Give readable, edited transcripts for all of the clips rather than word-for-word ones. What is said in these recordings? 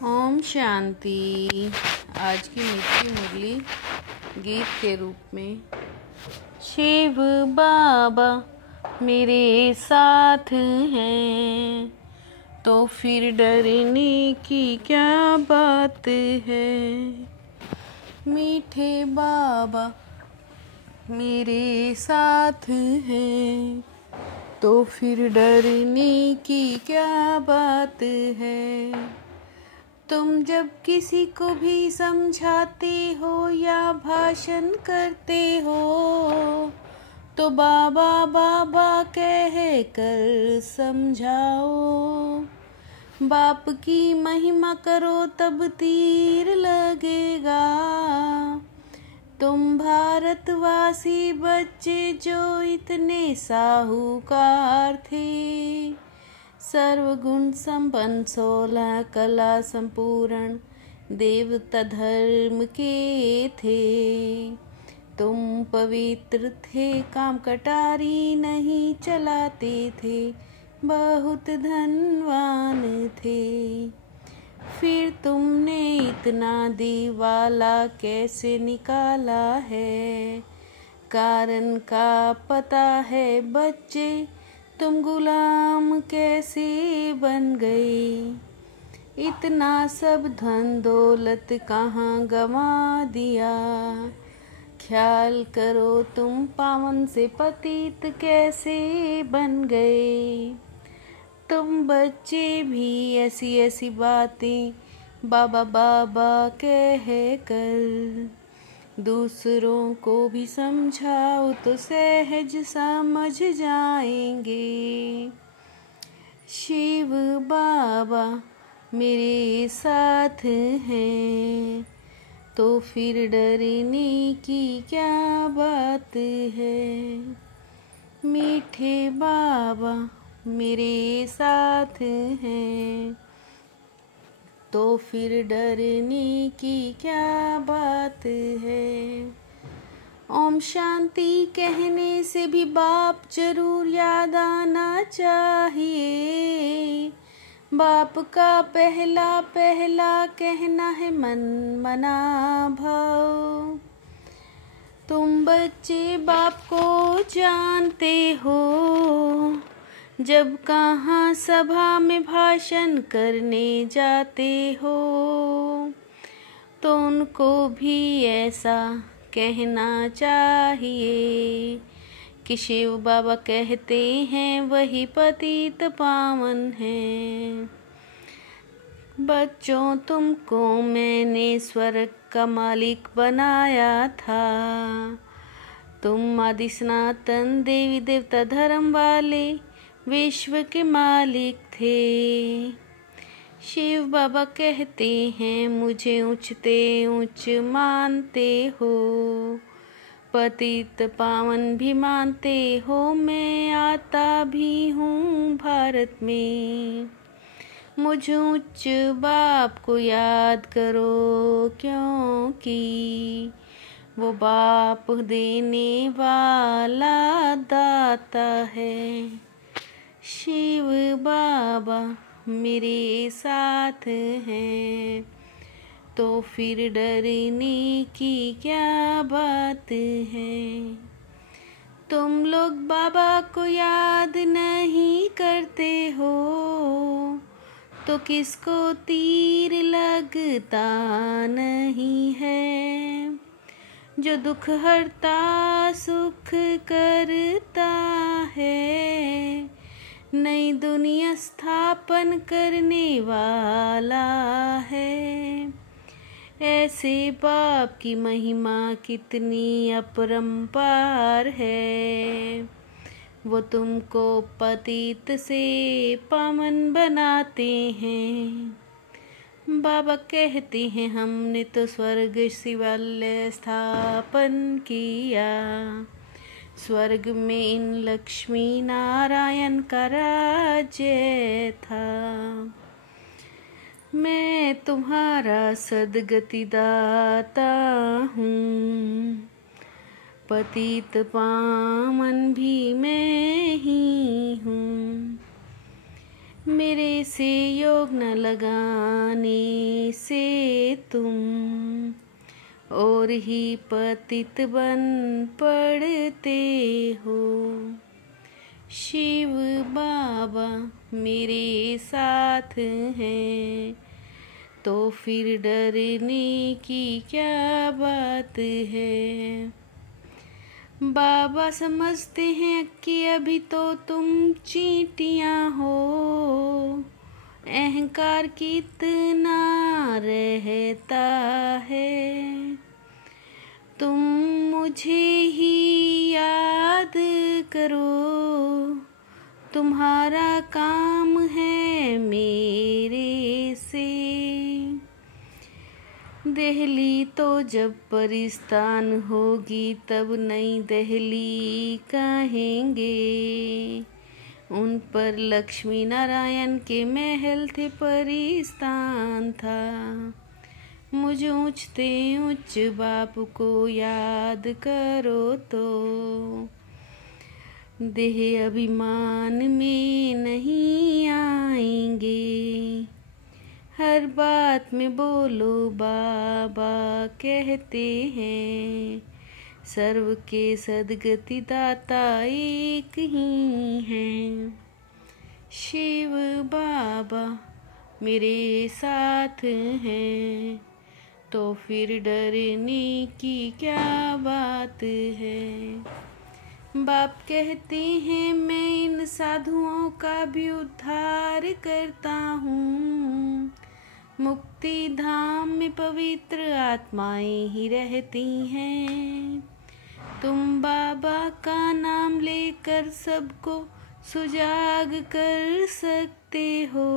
ओम शांति। आज की मीठी मुरली गीत के रूप में। शिव बाबा मेरे साथ हैं तो फिर डरने की क्या बात है। मीठे बाबा मेरे साथ हैं तो फिर डरने की क्या बात है। तुम जब किसी को भी समझाते हो या भाषण करते हो तो बाबा बाबा कह कर समझाओ। बाप की महिमा करो तब तीर लगेगा। तुम भारतवासी बच्चे जो इतने साहूकार थे, सर्वगुण संपन्न 16 कला संपूर्ण देवता धर्म के थे। तुम पवित्र थे, काम कटारी नहीं चलाते थे, बहुत धनवान थे। फिर तुमने इतना दिवाला कैसे निकाला है, कारण का पता है बच्चे, तुम गुलाम कैसे बन गए। इतना सब धन दौलत कहाँ गंवा दिया। ख्याल करो तुम पावन से पतित कैसे बन गए। तुम बच्चे भी ऐसी ऐसी बातें बाबा बाबा कह कर दूसरों को भी समझाओ तो सहज समझ जाएंगे। शिव बाबा मेरे साथ हैं तो फिर डरने की क्या बात है। मीठे बाबा मेरे साथ हैं तो फिर डरने की क्या बात है। ओम शांति कहने से भी बाप जरूर याद आना चाहिए। बाप का पहला पहला कहना है मन मना भव। तुम बच्चे बाप को जानते हो, जब कहाँ सभा में भाषण करने जाते हो तो उनको भी ऐसा कहना चाहिए कि शिव बाबा कहते हैं वही पतित पावन है। बच्चों तुमको मैंने स्वर्ग का मालिक बनाया था। तुम आदि सनातन देवी देवता धर्म वाले विश्व के मालिक थे। शिव बाबा कहते हैं मुझे ऊंचते ऊंच मानते हो, पतित पावन भी मानते हो। मैं आता भी हूँ भारत में। मुझ उच्च बाप को याद करो क्योंकि वो बाप देने वाला दाता है। शिव बाबा मेरे साथ हैं तो फिर डरने की क्या बात है। तुम लोग बाबा को याद नहीं करते हो तो किसको तीर लगता नहीं है। जो दुख हरता सुख करता है, नई दुनिया स्थापन करने वाला है। ऐसे बाप की महिमा कितनी अपरंपार है। वो तुमको पतित से पावन बनाते हैं। बाबा कहते हैं हमने तो स्वर्ग शिवालय स्थापन किया। स्वर्ग में इन लक्ष्मी नारायण का राज्य था। मैं तुम्हारा सदगति दाता हूँ, पतित पावन भी मैं ही हूँ। मेरे से योग न लगाने से तुम और ही पतित बन पड़ते हो। शिव बाबा मेरे साथ हैं तो फिर डरने की क्या बात है। बाबा समझते हैं कि अभी तो तुम चींटियां हो, अहंकार कितना रहता है। तुम मुझे ही याद करो, तुम्हारा काम है मेरे से। दिल्ली तो जब परिस्तान होगी तब नई दिल्ली कहेंगे। उन पर लक्ष्मी नारायण के महल थे, परिस्तान था। मुझ ऊंचते ऊंच बाप को याद करो तो देह अभिमान में नहीं आएंगे। हर बात में बोलो बाबा कहते हैं, सर्व के सद्गति दाता एक ही हैं। शिव बाबा मेरे साथ हैं तो फिर डरने की क्या बात है। बाप कहते हैं मैं इन साधुओं का भी उद्धार करता हूँ। मुक्ति धाम में पवित्र आत्माएं ही रहती हैं। तुम बाबा का नाम लेकर सबको सुजाग कर सकते हो।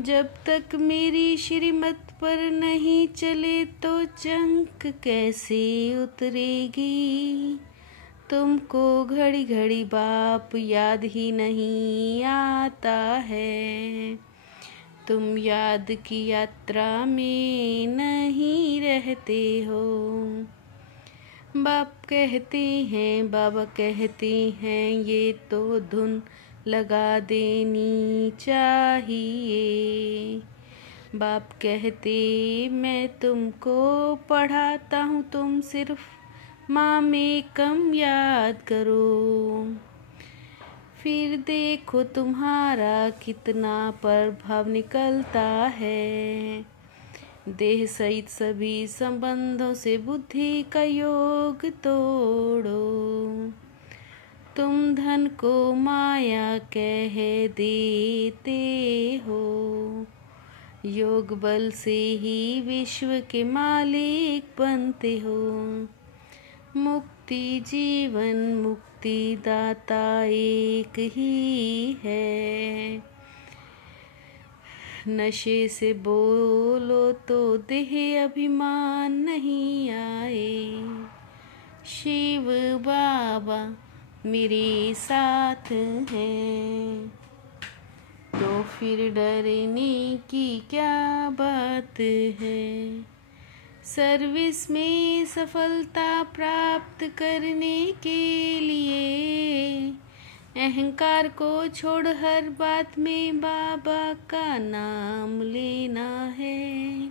जब तक मेरी श्रीमत पर नहीं चले तो चंक कैसे उतरेगी। तुमको घड़ी घड़ी बाप याद ही नहीं आता है। तुम याद की यात्रा में नहीं रहते हो। बाप कहते हैं, बाबा कहते हैं ये तो धुन लगा देनी चाहिए। बाप कहते मैं तुमको पढ़ाता हूँ, तुम सिर्फ माँ में कम याद करो। फिर देखो तुम्हारा कितना प्रभाव निकलता है। देह सहित सभी संबंधों से बुद्धि का योग तोड़ो। तुम धन को माया कह देते हो, योग बल से ही विश्व के मालिक बनते हो। मुक्ति जीवन मुक्ति दाता एक ही है। नशे से बोलो तो देह अभिमान नहीं आए। शिव बाबा मेरे साथ हैं तो फिर डरने की क्या बात है। सर्विस में सफलता प्राप्त करने के लिए अहंकार को छोड़ हर बात में बाबा का नाम लेना है।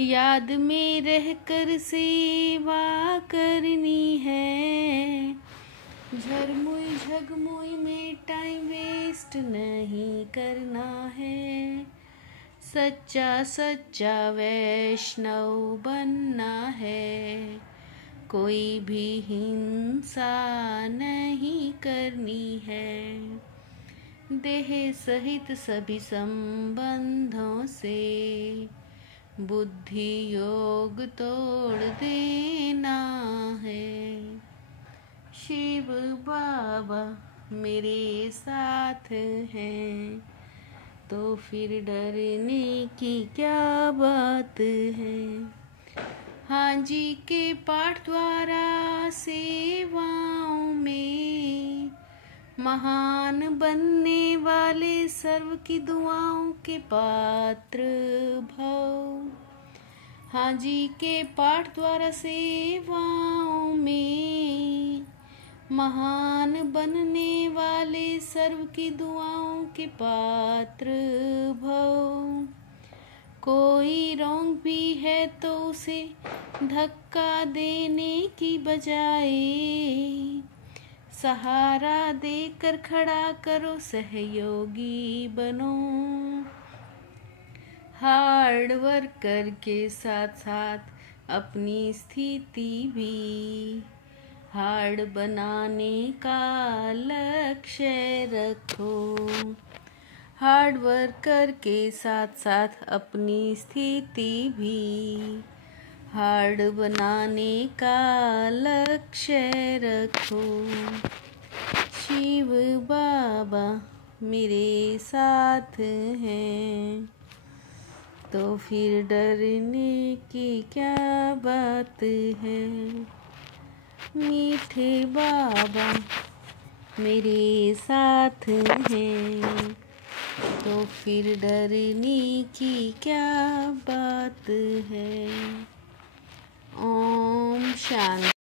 याद में रहकर सेवा करनी है। झरमुई झगमुई में टाइम वेस्ट नहीं करना है। सच्चा सच्चा वैष्णव बनना है। कोई भी हिंसा नहीं करनी है। देह सहित सभी संबंधों से बुद्धि योग तोड़ देना है। शिव बाबा मेरे साथ हैं तो फिर डरने की क्या बात है। हाँ जी के पाठ द्वारा सेवाओं में महान बनने वाले सर्व की दुआओं के पात्र भव। हाँ जी के पाठ द्वारा सेवाओं में महान बनने वाले सर्व की दुआओं के पात्र भव। कोई रोंग भी है तो उसे धक्का देने की बजाय सहारा देकर खड़ा करो, सहयोगी बनो। हार्ड वर्कर के साथ साथ अपनी स्थिति भी हार्ड बनाने का लक्ष्य रखो। हार्ड वर्कर के साथ साथ अपनी स्थिति भी हार्ड बनाने का लक्ष्य रखो। शिव बाबा मेरे साथ हैं तो फिर डरने की क्या बात है। मीठे बाबा मेरे साथ हैं तो फिर डरने की क्या बात है। ओम शांति।